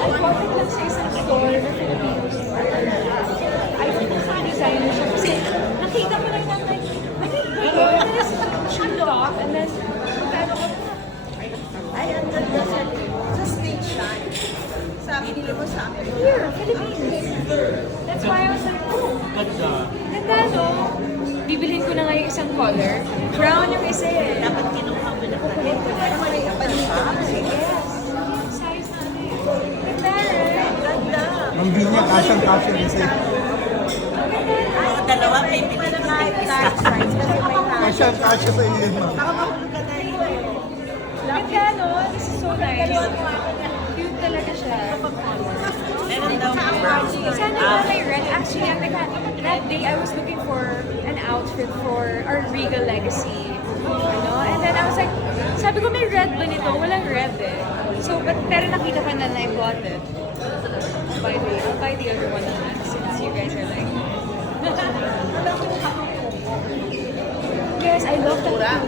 I bought it lang sa isang store na. I kasi nakita ko lang ng like, and then magkano ko Ay, ang ganda sa. Sabi nila. Here, Philippines. That's why I was like, oh. Ganda, no? Bibilhin ko na nga yung isang color. Brown yung isa eh. Dapat kinuha mo na Kukunin ko na. Ano may kapanita? Yes. Size natin. Ganda, right? Ganda. Ang binya, kasyang kasya kasi. Ay, dalawa may pinag-practice ka. Kasyang kasya sa iyo. Baka mahulog ka eh. Ganda, no? This is so nice. Cute talaga siya. Meron daw Sana nga may red. Actually, ang nagka, that day I was looking outfit for our Regal Legacy. Ano? And then I was like, sabi ko may red ba nito? Walang red eh. So, but, pero nakita ko na na I bought it. I'll buy the, I'll buy the other one naman since you guys are like, yes, I love that.